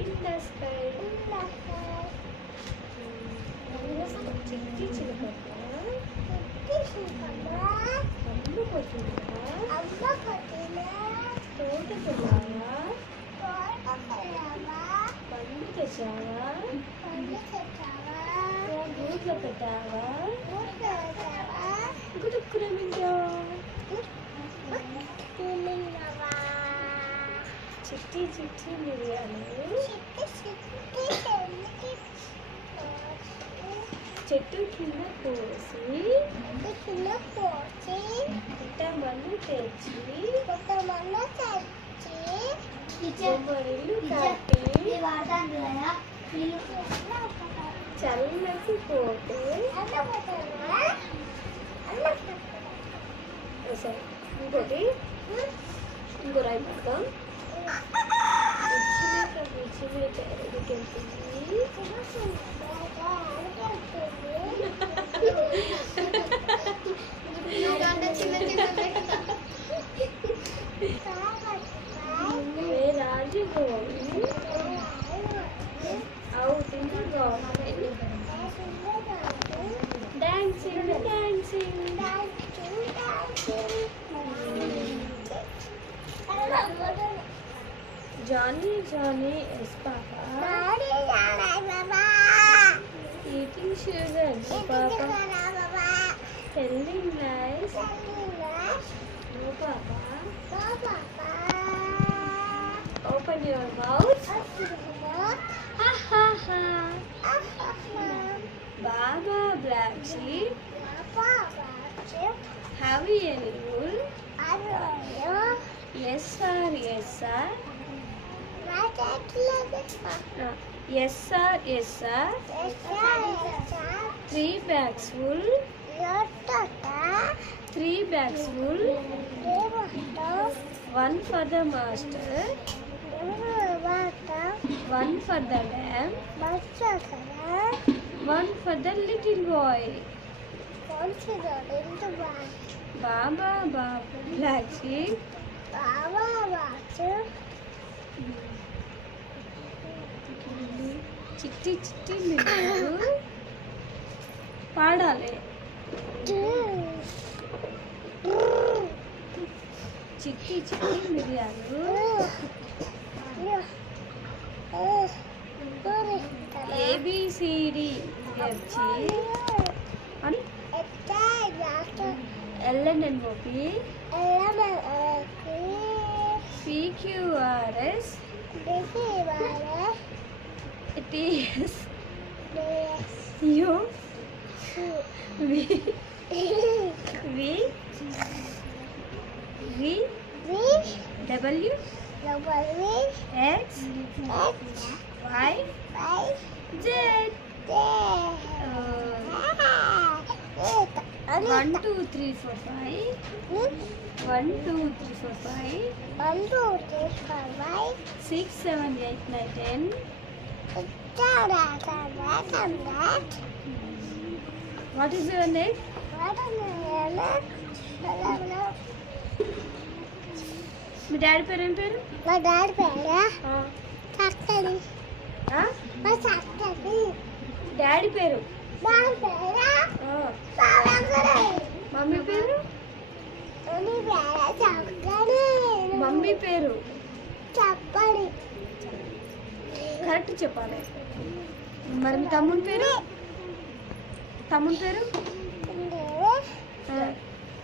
in the sky. చిట్టి చిలుకమ్మ అమ్మ కొట్టినా తోటకెళ్ళావా పండు తెచ్చావా గూట్లో పెట్టావా గుడుక్కున మింగావా చిట్టి చిట్టి మిరియాలు చెట్టు కింద పోసి పుట్టమన్ను తెచ్చి బొమ్మరిల్లు కట్టి చల్లకి పోతే ఇంకోటి ఇంకో రాయి పడతాం చిన్నక ఎక్కడికి వెళ్తుంది రాజు out in the garden, dancing, dancing, Johnny, Johnny is Papa. Eating sugar, Papa. Telling lies, no Papa. Open your mouth. Ha ha ha. Baba Black Sheep. Have you any wool? Yes sir, yes sir. Yes sir, yes sir. 3 bags wool. 3 bags wool. 1 for the master. 1 for the lamb. 1 for the little boy. Baba Black Sheep. చిట్టి చిట్టి మిరియాలు పాడాలి. చిట్టి చిట్టి మిరియాలు ABCD వచ్చి అని LNNOP PQRS TS U V W X Y Z. 1 2 3 4 5 1 2 3 4 5 6 7 8 9 10. What is your name? Me daddy పేరు ఏం పేరు? మా డాడీ పేరా చక్కడి. డాడీ పేరు? మమ్మీ పేరు? మమ్మీ పేరు చెప్పండి. కరెక్ట్ చెప్పాలి. మరి మీ తమ్ముని పేరు? తమ్ముని పేరు?